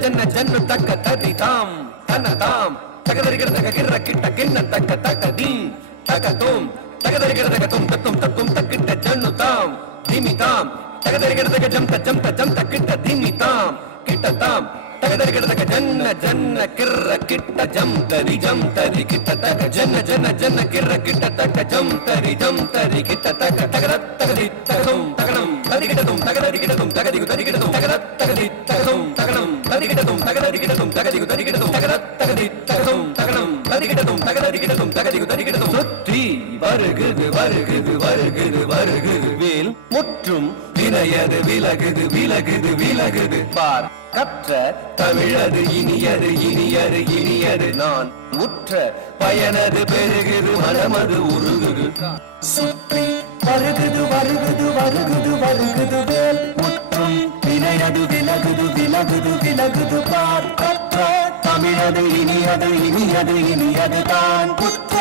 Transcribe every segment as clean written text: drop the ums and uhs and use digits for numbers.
జన్న జన్న తక్క తది తాం తన తాం తగదరిగడ తగ గిర్ర కిట్ట కిన్న తక్క తక్క దీం తక తుం తగదరిగడ తగ తుం తత్తుం తత్తుం తక్కిట్ట జన్ను తాం దిమి తాం తగదరిగడ తగ జంత జంత జంత కిట్ట దిమి తాం కిట్ట తాం తగదరిగడ తగ జన్న జన్న కిర్ర కిట్ట జంతరి జంతరి కిట్ట తగ జన్న జన్న జన్న కిర్ర కిట్ట తగ జంతరి జంతరి కిట్ట తగ తగద తగది తగదుం తగనం తదిగిడదుం తగదరిగిడదుం తగదిగు తదిగిడదుం తగద తగది తగదుం తగనం தரிகிடதும் தகதரிகிடதும் தகதிகு தரிகிடதும் தகத தகதி தகதும் தகனம் தரிகிடதும் தகதரிகிடதும் தகதிகு தரிகிடதும் சுற்றி வருகுது வருகுது வருகுது வருகுது வேல் முற்றும் வினையது விலகுது விலகுது விலகுது பார் கற்ற தமிழது இனியது இனியது இனியது நான் முற்ற பயனது பெருகுது மனமது உருகுது சுற்றி வருகுது வருகுது வருகுது வருகுது வேல் முற்றும் வினையது விலகுது விலகுது விலகுது பார் கற்ற தமிழது இனியது இனியது இனியது தான் புற்ற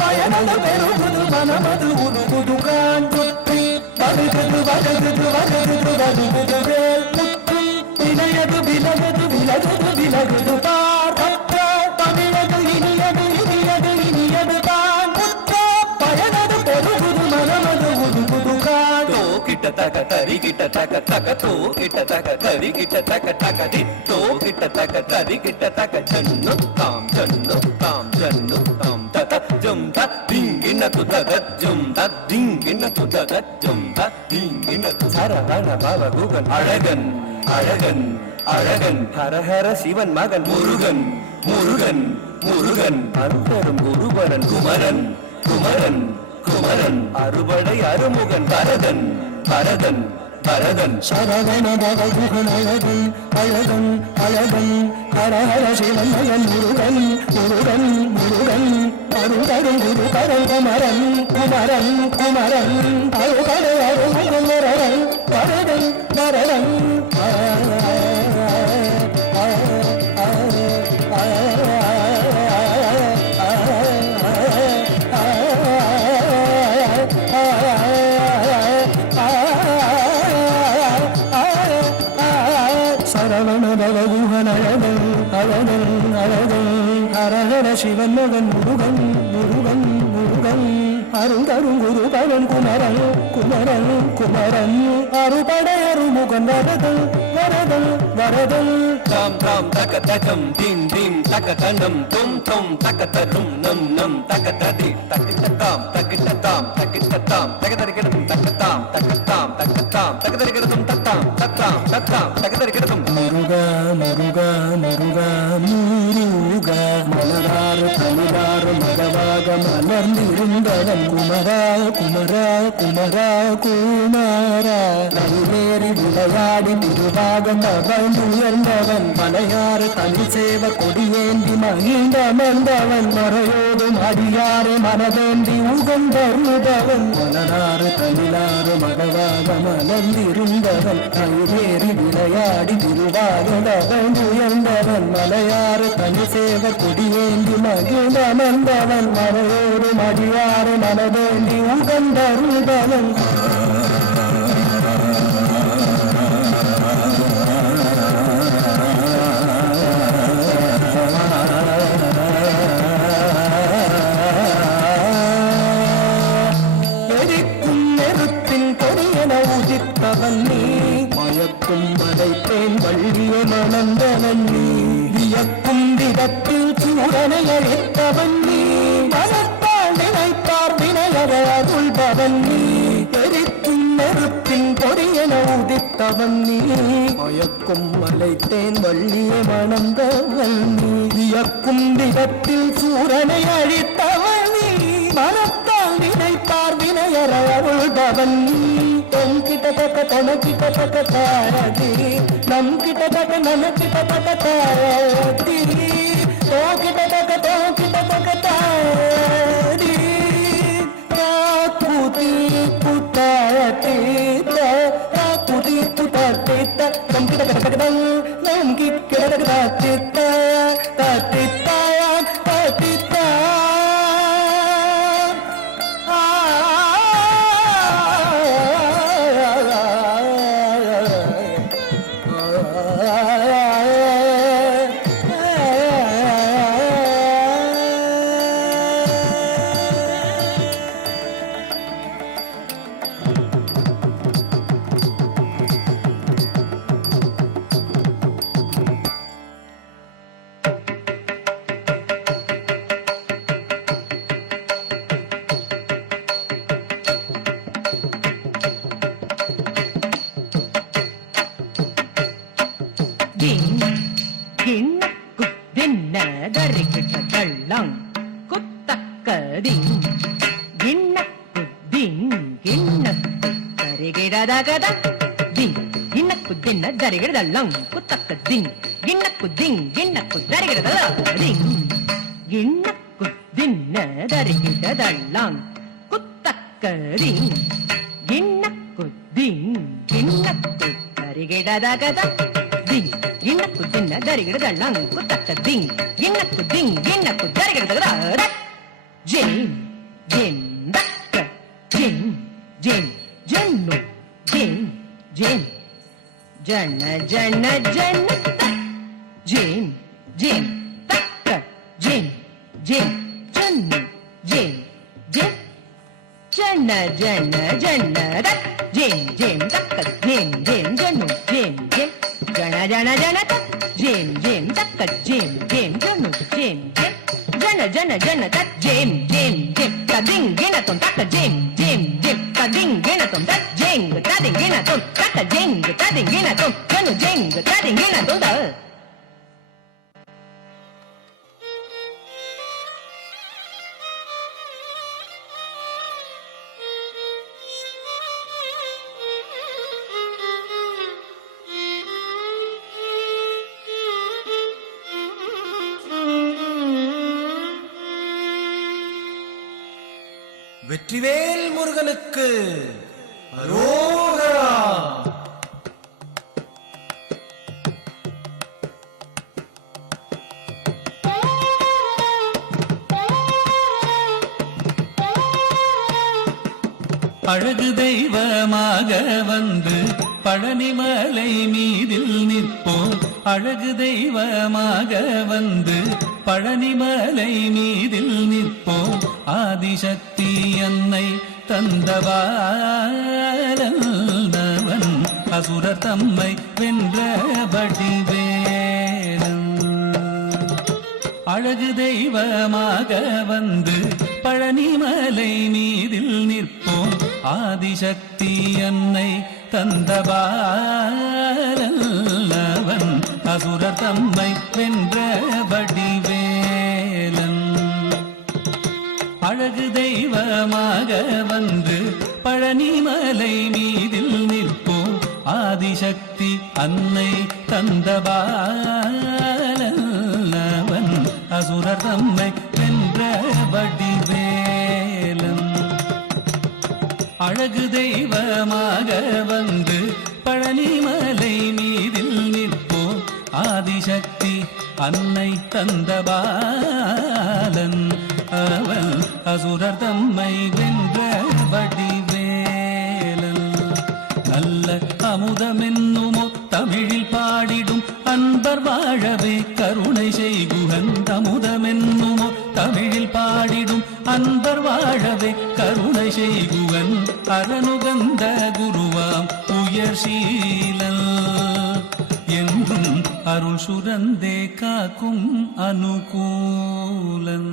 பயனது பெருகுது மனமது உருகுது கான் சுற்றி வருகுது வருகுது வருகுது வருகுது வேல் முற்றும் வினையது விலகுது விலகுது விலகுது பார் கற்ற தமிழது இனியது இனியது இனியது தான் புற்ற பயனது பெருகுது மனமது உருகுது கான் கிட்ட தக தரி கிட்ட தக தக தோ கிட்ட தக தரி கிட்ட தக தக தித்தோ கிட்ட தக தரி கிட்ட தக ஜன்னு தாம் தத ஜம் த திங்கின துதத ஜம் த திங்கின துதத ஜம் த திங்கின சரவண பவ குகன் அழகன் அழகன் அழகன் ஹரஹர சிவன் மகன் முருகன் முருகன் முருகன் அருபெரும் குருபரன் குமரன் குமரன் குமரன் அறுபடை அருமுகன் பரதன் பரதன் பரதன் சரவண பவகுகன் அழகன் அழகன் அழகன் ஹரஹர சிவன் மகன் முருகன் முருகன் முருகன் அருகரும் குருகரன் குமரன் குமரன் குமரன் அருகரை அருமுகன் வரதன் வரதன் வரதன் சிவன் மகன் முருகன் முருகன் முருகன் அருங்கரும் குருபரன் குமரன் குமரன் குமரன் அறுபடை அருமுகன் வரதன் வரதன் வரதன் தாம் தாம் தக்க தகம் தீம் தீம் தக்க தனம் தும் தும் தக்க தரும் நம் நம் தக்க ததி தக்கிட்ட தாம் தக்கிட்ட தாம் தக்கிட்ட தாம் தகதரிகிடதும் தக்கத்தாம் தக்கத்தாம் தக்கத்தாம் தகதரிகிடதும் தத்தாம் தத்தாம் தத்தாம் தகதரிகிடதும் முருகா முருகா முருகா முருகா மலராறு தமிழாறு மதவாக மலர்ந்திருந்தவன் குமரா குமரா குமரா குமாரா நல்வேறி விளையாடி திருவாகம் உயர்ந்தவன் மலையாறு தனி சேவ கொடியேந்தி மகிழ்ந்த மந்தவன் மறையோதும் அடியாறு மனதேந்தி உகந்தருதவன் மலராறு தமிழாறு மதவாக மலர்ந்திருந்தவன் நல்வேறி விளையாடி திருவாகம் உயர்ந்தவன் மலையாறு தனி சேவ கொடியேந்தி மகிழ்ந்த மந்தவன் மறையோடு மடியாறு மனதேந்தி உகந்தருதவன் எரிக்கும் நெருப்பின் கொடியன உதித்தவன் நீ மயக்கும் மலைப்பேன் வள்ளிய மணந்தவன் நீ வியக்கும் விதத்தில் சூரனை அழைத்தவன் நீ மனத்தால் மயக்கும் மலைத்தேன் வள்ளியை மணந்தவள் நீ வியக்கும் விதத்தில் சூரனை அழித்தவள் நீ மனத்தால் நினைப்பார் வினையறவுள்பவன் நீ தொம் கிட்ட தக்க தனக்கிட்ட தக்க தாரதி நம் கிட்ட தக்க நமக்கிட்ட தக்க தாரதி தோ கிட்ட தக்க தாரதி காக்குதி புத்தாத்தீத்த காக்குதி புத்தாத்தீத்த நம் கிட்ட தக்க தக்கதம் நம் கிட்ட தக்க தாத்தீத்த தாத்தீத்தாய தாத்தீத்தா जन जन जन जिन जिन तक जिन जिन जन जिन जिन जन जन जन तक जिन जिन तक जिन जिन जन जिन जिन जन जन जन तक जिन जिन तक जिन जिन जन जिन जिन जन जन जन तक जिन जिन जिन तदिंग गिन तुम तक जिन जिन जिन तदिंग गिन तुम तक जिंग तदिंग गिन तुम तक जिंग तदिंग गिन तुम जन जिंग तदिंग गिन तुम द வெற்றிவேல் முருகனுக்கு அரோகரா. அழகு தெய்வமாக வந்து பழனிமலை மீதில் நிற்போம். அழகு தெய்வமாக வந்து பழனிமலை மீதில் நிற்போம். ஆதிசக்தி அன்னை தந்தவாரவன் அசுரர் தம்மை வென்றபடி வேலன். அழகு தெய்வமாக வந்து பழனிமலை மீதில் நிற்போம். ஆதிசக்தி அன்னை தந்தபாலவன் அசுரர் தம்மை வென்றபடி வேலன். அழகு தெய்வமாக வந்து பழனிமலை மீதில் நிற்போம். ஆதிசக்தி அன்னை தந்தபாலவன் அசுரர் தம்மை வென்றபடி வேலன். அழகு தெய்வமாக வந்து பழனிமலை மீதில் நிற்போம். ஆதிசக்தி அன்னை தந்தபாலன் அவன் அசுரர் தம்மை வென்றபடி வேலன். நல்ல அமுதமென்னுமோ தமிழில் பாடிடும் அன்பர் வாழவே கருணை செய்குகன். அமுதமென்னுமோ தமிழில் பாடிடும் அன்பர் வாழவே கருணை செய்குவன். அரணுகந்த குருவாம் உயர் சீலன் என்றும் அருள் சுரந்தே காக்கும் அனுகூலன்.